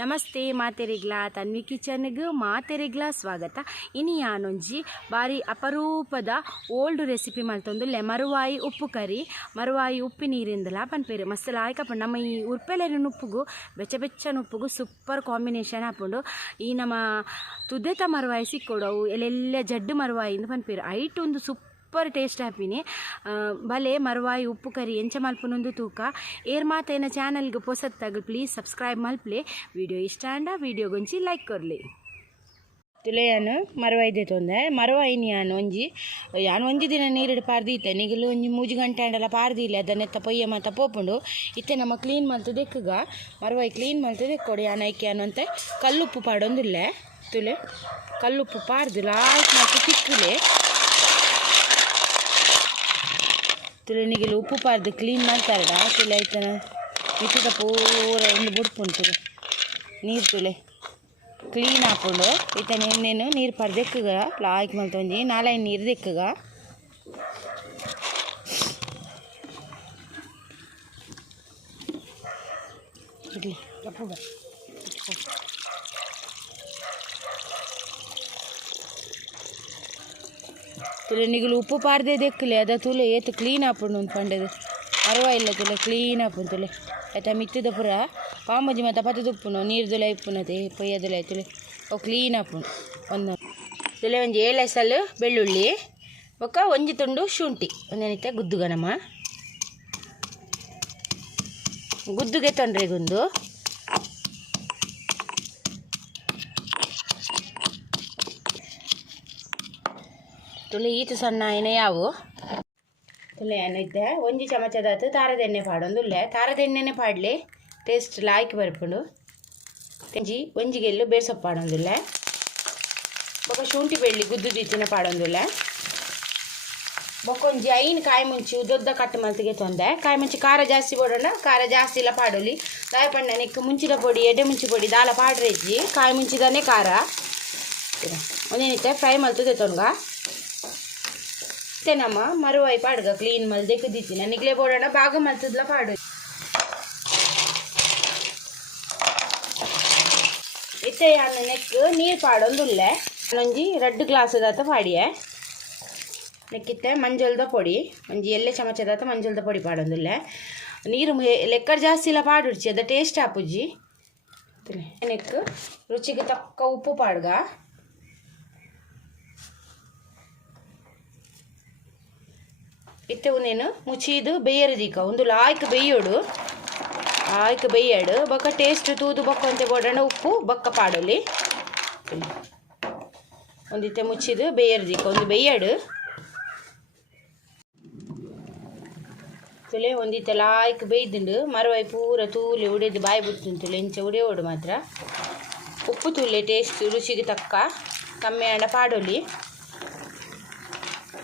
ನಮಸ್ತೆ ಮಾತೆರೆಗ್ಲ ತನ್ವಿ ಕಿಚನ್ಗೆ ಮಾತೆರೆಗ್ಲ ಸ್ವಾಗತ. ಇನಿ ಯಾನೊಂಜಿ ಬಾರಿ ಅಪರೂಪದ ಓಲ್ಡ್ ರೆಸಿಪಿ ಮಲ್ತೊಂದುಲ್ಲೆ ಮರುವಾಯಿ ಉಪ್ಪು ಕರಿ. ಮರುವಾಯಿ ಉಪ್ಪು ನೀರಿಂದಲ ಪನ್ಪೇರು ಮಸ್ತ್ ಲಾಯ್ಕ್ ಆಪುಂಡು. ನಮ್ಮ ಈ ಉರ್ಪೆಲೆರಿನ ಉಪ್ಪುಗು ಬೆಚ್ಚಬೆಚ್ಚನ ಉಪ್ಪುಗು ಸೂಪರ್ ಕಾಂಬಿನೇಷನ್ ಆಪುಂಡು. ಈ ನಮ್ಮ ತುದ್ದೆತ ಮರುವಾಯಿ ಸಿಕ್ಕೋಡು ಎಲ್ಲೆಲ್ಲ ಜಡ್ಡು ಮರುವಾಯಿ ಪನ್ಪೇರು ಐಟ್ ಒಂದು ಸೂಪರ್ ಟೇಸ್ಟ್ ಹ್ಯಾಪಿನಿ ಭಲೆ ಮರುವಾಯಿ ಉಪ್ಪು ಕರಿ ಎಂಚ ಮಲ್ಪುನೊಂದು ತೂಕ ಏರ್ ಮಾತೇನ ಚಾನಲ್ಗೆ ಪೊಸತ್ತಾಗ ಪ್ಲೀಸ್ ಸಬ್ಸ್ಕ್ರೈಬ್ ಮಲ್ಪಲೆ. ವಿಡಿಯೋ ಇಷ್ಟ ಅಂಡ ವಿಡಿಯೋ ಗೊಂಚಿ ಲೈಕ್ ಕೊರ್ಲಿ. ತುಲೆಯಾನು ಮರುವಾಯಿದೆ ತೊಂದೆ ಮರುವಾಯಿನಿ ಯಾನು ಒಂಜಿ ದಿನ ನೀರಿಡು ಪಾರ್ದಿತ್ತೆ ನಿಗಲು ಒಂಜಿ 3 ಗಂಟೆ ಅಂಡಲ್ಲ ಪಾರ್ದಿಲ್ಲ ಅದನ್ನೆತ್ತ ಪೊಯ್ಯ ಮಾತ ಪೋಪುಂಡು ಇತ್ತೆ ನಮ್ಮ ಕ್ಲೀನ್ ಮಲ್ತು ದೆಕ್ಕಗ ಮರುವಾಯಿ ಕ್ಲೀನ್ ಮಲ್ತು ದೆಕ್ಕೊಡು ಯಾನ ಐಕೆ ಅನ್ನುವಂತೆ ಕಲ್ಲುಪ್ಪು ಪಾಡೊಂದುಲ್ಲೆ ತುಲೆ ಕಲ್ಲುಪ್ಪು ಪಾರ್ದು ಲಾಸ್ಟ್ ಮಾತು ತಿಕ್ಕುಲೆ ತುಲೆ ನಿಗಲು ಉಪ್ಪು ಪಾರ್ದು ಕ್ಲೀನ್ ಮಾಡ್ತಾರಡ ತುಲೆ ಆಯ್ತಾನ ಮಿಟ್ಟಿದ ಪೂರ ಒಂದು ಬುಡ್ಪುಂಟು ನೀರು ತುಲೆ ಕ್ಲೀನ್ ಹಾಕೊಂಡು ಈತನ ಎಣ್ಣೆನು ನೀರು ಪಾರ್ದು ದೆಕ್ಕಗ ಲಾಯ್ಕ್ ಮಲ್ತೊಂಜಿ 4 ನೀರು ದೆಕ್ಕಗ ಇಡ್ಲಿ ಕಪ್ಪುಗ ತುಲೆ ನಿಗಲು ಉಪ್ಪು ಪಾರ್ದೆ ದೆಕ್ಕಲೆ ಅದ ತುಲೆ ಏತು ಕ್ಲೀನ್ ಆಪುಂಡು ಒಂದು ಪಂಡದು ಅರವಾಯಿಲ್ಲ ತುಲೆ ಕ್ಲೀನ್ ಆಪುಂಡು ತುಲೆ ಆಯ್ತಾ ಮಿತ್ತದ ಪುರ ಪಾಂಬಜಿ ಮತ್ತು ಪತ್ತದ ಉಪ್ಪುನು ನೀರ್ದುಲೆ ಇಪ್ಪುನತೆ ಪೊಯ್ಯದುಲೆ ತುಲೆ ಅವು ಕ್ಲೀನ್ ಆಪುಂಡು ಒಂದು ತುಲೆ ಒಂಜಿ 7 ಎಸಲು ಬೆಳ್ಳುಳ್ಳಿ ಬೊಕ್ಕ ಒಂಜಿ ತುಂಡು ಶುಂಠಿ ಒಂದೇನಿತ್ತೆ ಗುದ್ದುಗನಮ್ಮ ಗುದ್ದುಗೆ ತೊಂಡ್ರೆಗೊಂದು ತುಲೆ ಈತು ಸಣ್ಣ ಎಣ್ಣೆ ಯಾವು ತುಲೆ ಎಣ್ಣೆ ಇದ್ದೆ ಒಂಜಿ ಚಮಚದಾತು ತಾರದ ಎಣ್ಣೆ ಪಾಡೊಂದುಲ್ಲೆ ತಾರದ ಎಣ್ಣೆನೆ ಪಾಡಲಿ ಟೇಸ್ಟ್ ಲಾಯ್ಕ್ ಬರ್ಪುಂಡು ಒಂಜಿಗೆಲ್ಲು ಬೇರ್ಸೊಪ್ಪು ಪಾಡೊಂದುಲ್ಲೆ ಬೊಕ್ಕ ಶುಂಠಿ ಬೆಳ್ಳಿ ಗುದ್ದು ದೀತಿನ ಪಾಡೊಂದುಲ್ಲೆ ಬೊಕ್ಕೊಂಜಿ 5 ಕಾಯಿ ಮುಂಚಿ ಉದ್ದ ಕಟ್ಟು ಮಲ್ತಿಗೆ ತೊಂದೆ ಕಾಯಿ ಮುಂಚಿ ಖಾರ ಜಾಸ್ತಿ ಪೋಡೋಣ ಖಾರ ಜಾಸ್ತಿ ಇಲ್ಲ ಪಾಡೋಲಿ ದಾಯ ಪಂಡ ನೆಕ್ಕು ಮುಂಚಿದ ಪೊಡಿ ಎಡೆ ಮುಂಚಿ ಪೊಡಿ ದಾಲ ಪಾಡ್ರೆಜ್ಜಿ ಕಾಯಿ ಮುಂಚಿದಾನೆ ಖಾರ ಒಂದೇನಿತ್ತೆ ಫ್ರೈ ಮಲ್ತದೆ ತೊನ್ಗ ಇತ್ತೆ ನಮ್ಮ ಮರುವಾಯಿ ಪಾಡ್ಗ ಕ್ಲೀನ್ ಮಲ್ ದೆಕ್ಕದಿತ್ತಿನ ನಿಗ್ಲೆ ಬೋಡೋಣ ಭಾಗ ಮಲ್ತದ್ಲ ಪಾಡು ಇತ್ತೆ ಯಾನು ನೆಕ್ ನೀರು ಪಾಡೊಂದುಲ್ಲೆ ಒಂಜಿ 2 ಗ್ಲಾಸದಾತ ಪಾಡಿಯೆ ನೆಕ್ಕಿತ್ತೆ ಮಂಜಲ್ದ ಪೊಡಿ ಒಂಜಿ 2 ಚಮಚದಾತ ಮಂಜಲ್ದ ಪೊಡಿ ಪಾಡೊಂದುಲ್ಲೆ ನೀರು ಲೆಕ್ಕರ್ ಜಾಸ್ತಿ ಇಲ್ಲ ಪಾಡುಡ್ಚಿ ಅದ ಟೇಸ್ಟ್ ಆಪುಜ್ಜಿ ನೆಕ್ ರುಚಿಗೆ ತಕ್ಕ ಉಪ್ಪು ಪಾಡ್ಗ ಇತ್ತೆ ಉನೇನು ಮುಚ್ಚಿದು ಬೇಯರು ದೀಕ ಒಂದು ಲಾಯ್ಕ್ ಬೇಯೋಡು ಆಯ್ಕೆ ಬೇಯಡು ಬೊಕ್ಕ ಟೇಸ್ಟ್ ತೂದು ಬೊಕ್ಕ ಅಂತೆ ಬೋಡಣ ಉಪ್ಪು ಬೊಕ್ಕ ಪಾಡಲಿ ಒಂದಿತ್ತೆ ಮುಚ್ಚಿದು ಬೇಯರು ದೀಕ ಒಂದು ಬೇಯಡು ತುಲೆ ಒಂದಿತ್ತೆ ಲಾಯ್ಕ್ ಬೇಯ್ದುಂಡು ಮರುವಾಯಿ ಪೂರ ತೂಲೆ ಉಡೆದು ಬಾಯಿ ಬಿಡ್ತುಂತುಲೆ ಇಂಚ ಉಡೆಯೋಡು ಮಾತ್ರ ಉಪ್ಪು ತೂಲೆ ಟೇಸ್ಟ್ ರುಚಿಗೆ ತಕ್ಕ ಕಮ್ಮಿ ಹಣ ಪಾಡೋಲಿ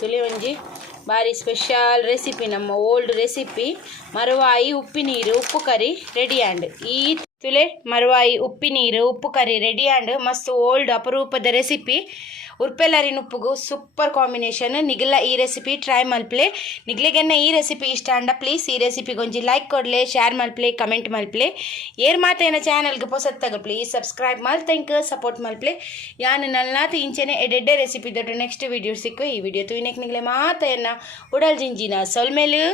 ತುಲೆ ಒಂಜಿ ಬಾರಿ ಸ್ಪೆಷಲ್ ರೆಸಿಪಿ ನಮ್ಮ ಓಲ್ಡ್ ರೆಸಿಪಿ ಮರುವಾಯಿ ಉಪ್ಪಿನೀರು ಉಪ್ಪು ಕರಿ ರೆಡಿ ಆ್ಯಂಡ್ ಈ ತುಲೆ ಮರುವಾಯಿ ಉಪ್ಪಿನೀರು ಉಪ್ಪು ಕರಿ ರೆಡಿ ಆ್ಯಂಡ್ ಮಸ್ತ್ ಓಲ್ಡ್ ಅಪರೂಪದ ರೆಸಿಪಿ ಉರ್ಪೆಲ್ಲರಿನ ಉಪ್ಪುಗು ಸೂಪರ್ ಕಾಂಬಿನೇಷನ್ ನಿಗಲ ಈ ರೆಸಿಪಿ ಟ್ರೈ ಮಲ್ಪಲೆ ನಿಗ್ಲೆಗೆನ್ನ ಈ ರೆಸಿಪಿ ಇಷ್ಟ ಅಂಡ ಪ್ಲೀಸ್ ಈ ರೆಸಿಪಿಗೆ ಒಂಜಿ ಲೈಕ್ ಕೊಡ್ಲೆ ಶೇರ್ ಮಲ್ಪಲೆ ಕಮೆಂಟ್ ಮಲ್ಪಲೆ ಏರ್ ಮಾತೇನ ಚಾನಲ್ಗೆ ಪೊಸತ್ತಾಗ ಪ್ಲೀಸ್ ಸಬ್ಸ್ಕ್ರೈಬ್ ಮಲ್ತಂಕ ಸಪೋರ್ಟ್ ಮಲ್ಪಲೆ ಯಾನು ನಲ್ನಾತ ಇಂಚೆನೆ ಎಡೆಡ್ಡೆ ರೆಸಿಪಿ ದೊಡ್ಡ ನೆಕ್ಸ್ಟ್ ವಿಡಿಯೋ ಸಿಕ್ಕು ಈ ವಿಡಿಯೋ ತುಯಿನೆಕ್ ನಿಗ್ಲೆ ಮಾತೆಯನ್ನ ಉಡಲ್ ಜಿಂಜಿನ ಸೊಲ್ಮೇಲು